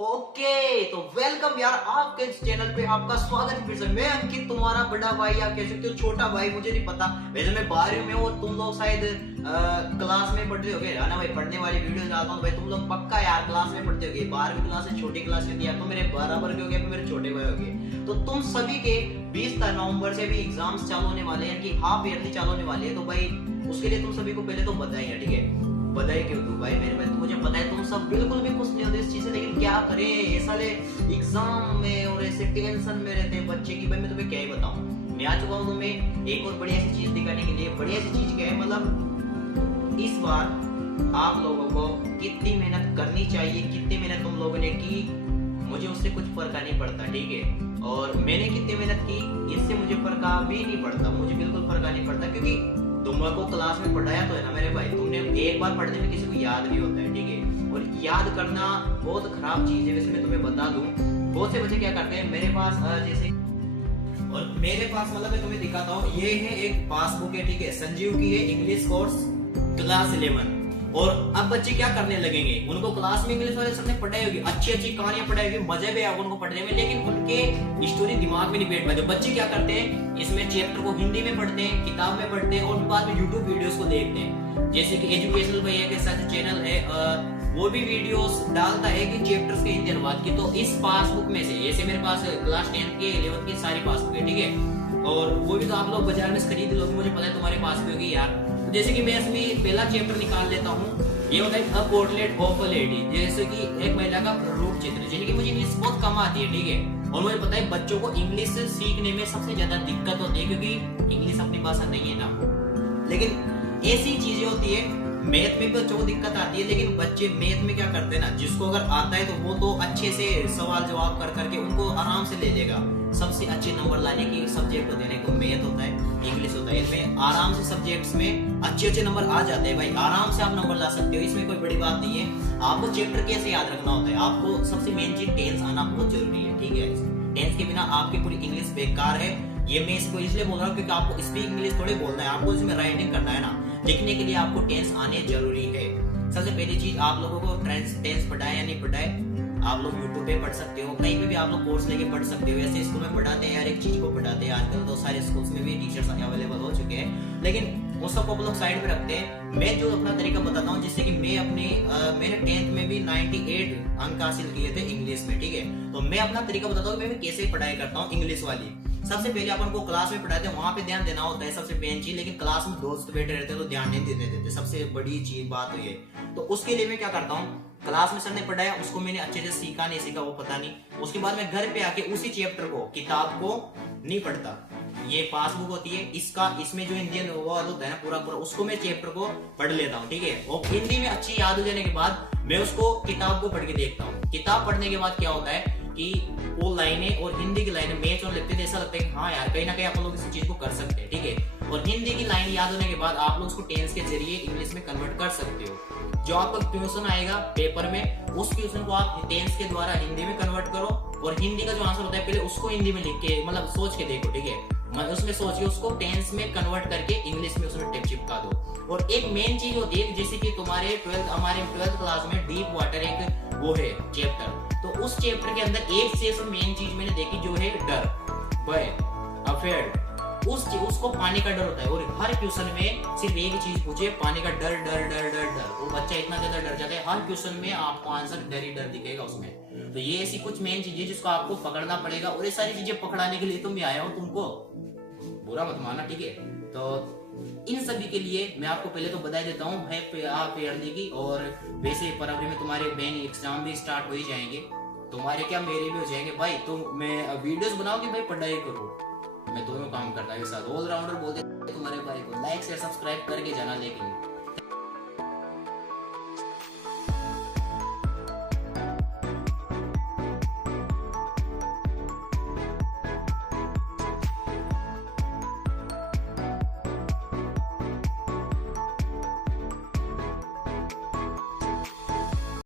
Okay तो welcome यार आपके इस चैनल पे आपका स्वागत है फिर से। मैं अंकित तुम्हारा बड़ा भाई, आप कह सकते हो छोटा भाई, मुझे नहीं पता। वैसे मैं 12वीं में और तुम लोग शायद क्लास में पढ़ते होगे ना भाई। पढ़ने वाली वीडियो डालता हूँ भाई, तुम लोग पक्का यार क्लास में पढ़ते होगे। 12वीं क्लास से छोटी क्लास होती है, तो मेरे बराबर के हो गए, मेरे छोटे भाई हो गए। तो तुम सभी के 20 नवंबर से भी एग्जाम्स चालू होने वाले हैं कि हाफ ईयरली चालू होने वाले हैं। तो भाई उसके लिए तुम सभी को पहले तो बधाई है, ठीक है। बधाई क्यों दूं भाई मेरे भाई, तो मुझे पता है तुम सब बिल्कुल भी खुश नहीं होते इस चीज से, लेकिन क्या करें ये साले एग्जाम में और ऐसे टेंशन में रहते हैं बच्चे की। भाई मैं तुम्हें क्या ही बताऊं। मैं आ चुका हूं तुम्हें एक और बड़ी ऐसी चीज दिखाने के लिए। बड़ी ऐसी चीज क्या है, मतलब इस बार आप लोगों को कितनी मेहनत करनी चाहिए, कितनी मेहनत तुम लोगों ने की, मुझे उससे कुछ फर्क नहीं पड़ता, ठीक है। और मैंने कितनी मेहनत की इससे मुझे फर्क भी नहीं पड़ता, मुझे बिल्कुल फर्क नहीं पड़ता, क्योंकि तुम को क्लास में पढ़ाया तो है ना मेरे भाई। तुमने एक बार पढ़ने में किसी को याद नहीं होता है, ठीक है। और याद करना बहुत खराब चीज है। वैसे मैं तुम्हें बता दूं, बहुत से बच्चे क्या करते हैं मेरे पास जैसे, और मेरे पास मतलब मैं तुम्हें दिखाता हूँ, ये है एक पासबुक है, ठीक है। संजीव की है, इंग्लिश कोर्स क्लास 11। और अब बच्चे क्या करने लगेंगे, उनको क्लास में इंग्लिश वाले सर ने पढ़ाई होगी, अच्छी अच्छी कहानियां पढ़ाई होगी, मजा भी आएगा उनको पढ़ने में, लेकिन उनके स्टोरी दिमाग में नहीं बैठ पाते। बच्चे क्या करते हैं, इसमें चैप्टर को हिंदी में पढ़ते हैं, किताब में पढ़ते हैं, और बाद में यूट्यूब वीडियोस को देखते हैं। जैसे कि एजुकेशनल भैया के साथ चैनल है, वो भी वीडियोस डालता है कि चैप्टर्स के हिंदी अनुवाद की। तो इस पासबुक में से, जैसे मेरे पास क्लास 10 के 11 की सारी पासबुक है, ठीक है। और वो भी तो आप लोग बाजार में खरीद लोगे, मुझे पता है तुम्हारे पास भी होगी यार। जैसे कि मैं इसमें पहला चैप्टर निकाल लेता हूँ, ये होता है a portrait of a lady, जैसे कि एक महिला का रूप चित्र, जिनकी कि मुझे इंग्लिश बहुत कम आती है, ठीक है। और मुझे पता है बच्चों को इंग्लिश सीखने में सबसे ज्यादा दिक्कत होती है, क्योंकि इंग्लिश अपनी भाषा नहीं है ना। लेकिन ऐसी चीजें होती है, मैथ में बच्चों को दिक्कत आती है, लेकिन बच्चे मैथ में क्या करते हैं ना, जिसको अगर आता है तो वो तो अच्छे से सवाल जवाब कर करके उनको आराम से ले लेगा। सबसे अच्छे नंबर लाने की सब्जेक्ट होते हैं, तो मैथ होता है, इंग्लिश होता है, इनमें आराम से सब्जेक्ट्स में अच्छे अच्छे नंबर आ जाते हैं भाई। आराम से आप नंबर ला सकते हो, इसमें कोई बड़ी बात नहीं है। आपको चैप्टर कैसे याद रखना होता है, आपको सबसे मेन चीज टेंस आना बहुत जरूरी है, ठीक है। टेंस के बिना आपकी पूरी इंग्लिश बेकार है। ये मैं इसको इसलिए बोल रहा हूँ क्योंकि आपको स्पीक इंग्लिश थोड़ी बोलना है, आपको इसमें राइटिंग करना है ना। लिखने के लिए आपको टेंस आने जरूरी है। सबसे पहली चीज, आप लोगों को टेंस पढ़ाए या नहीं पढ़ाए, आप लोग यूट्यूब पे पढ़ सकते हो, कहीं पे भी आप लोग कोर्स लेके पढ़ सकते हो। ऐसे स्कूल में पढ़ाते हैं, हर एक चीज को पढ़ाते हैं। आजकल तो सारे स्कूल्स में भी टीचर्स अवेलेबल हो चुके हैं, लेकिन वो सबको आप लोग साइड में रखते हैं। मैं जो अपना तरीका बताता हूँ, जिससे कि मैं मैंने 10th में भी 98 अंक हासिल किए थे इंग्लिश में, ठीक है। तो मैं अपना तरीका बताता हूँ कि मैं कैसे पढ़ाई करता हूँ इंग्लिश वाली। सबसे पहले अपन को क्लास में पढ़ाते हैं, वहां पे ध्यान देना होता है सबसे मेन चीज, लेकिन क्लास में दोस्त बैठे रहते हैं तो ध्यान नहीं देने देते, सबसे बड़ी चीज बात ये। तो उसके लिए मैं क्या करता हूँ, क्लास में सर ने पढ़ाया, उसको मैंने अच्छे से सीखा नहीं सीखा वो पता नहीं, उसके बाद मैं घर पे आके उसी चैप्टर को, किताब को नहीं पढ़ता। ये पासबुक होती है, इसमें जो इंडियन अनुवाद होता है ना पूरा पूरा, उसको मैं चैप्टर को पढ़ लेता हूँ, ठीक है। और हिंदी में अच्छी याद हो जाने के बाद मैं उसको किताब को पढ़ के देखता हूँ। किताब पढ़ने के बाद क्या होता है कि वो लाइनें और हिंदी की लाइनें मैच और लगते थे, ऐसा लगता है कि हाँ यार कहीं ना कहीं आप लोग इस चीज को कर सकते हैं, ठीक है। और हिंदी की लाइन याद होने के बाद आप लोग उसको टेंस के जरिए इंग्लिश में कन्वर्ट कर सकते हो। जो आपका क्वेश्चन आएगा पेपर में, उस क्वेश्चन को आप टेंस के द्वारा हिंदी में कन्वर्ट करो, और हिंदी का जो आंसर होता है पहले उसको हिंदी में लिख के, मतलब सोच के देखो, ठीक है। उसमें सोचिए, उसको टेंस में कन्वर्ट करके इंग्लिश में उसमें टिक चिपका दो। और एक मेन चीज होती है, जैसे कि हमारे 12th क्लास में डीप वाटर एक वो है चैप्टर, तो उस चैप्टर के अंदर एक से मेन चीज मैंने देखी जो है डर, भय, अफेयर। उसको पानी का डर होता है, और हर क्वेश्चन में सिर्फ एक ही चीज पूछे, पानी का डर डर डर डर डर। वो बच्चा इतना ज्यादा डर जाता है, हर क्वेश्चन में आपको आंसर डर ही डर दिखेगा उसमें। तो ये ऐसी कुछ मेन चीजें जिसको आपको पकड़ना पड़ेगा, और ये सारी चीजें पकड़ाने के लिए तो मैं आया हूँ, तुमको बुरा मत मानना, ठीक है। तो इन सभी के लिए मैं आपको पहले तो बधाई देता हूँ हाफ ईयरली की। और वैसे फरवरी में तुम्हारे मेन एग्जाम भी स्टार्ट हो ही जाएंगे, तुम्हारे क्या मेरे भी हो जाएंगे भाई। तो मैं वीडियोस बनाऊं कि भाई पढ़ाई करूं, मैं दोनों काम करता है साथ, ऑलराउंडर बोलते तुम्हारे भाई को। लाइक शेयर सब्सक्राइब करके जाना, लेकिन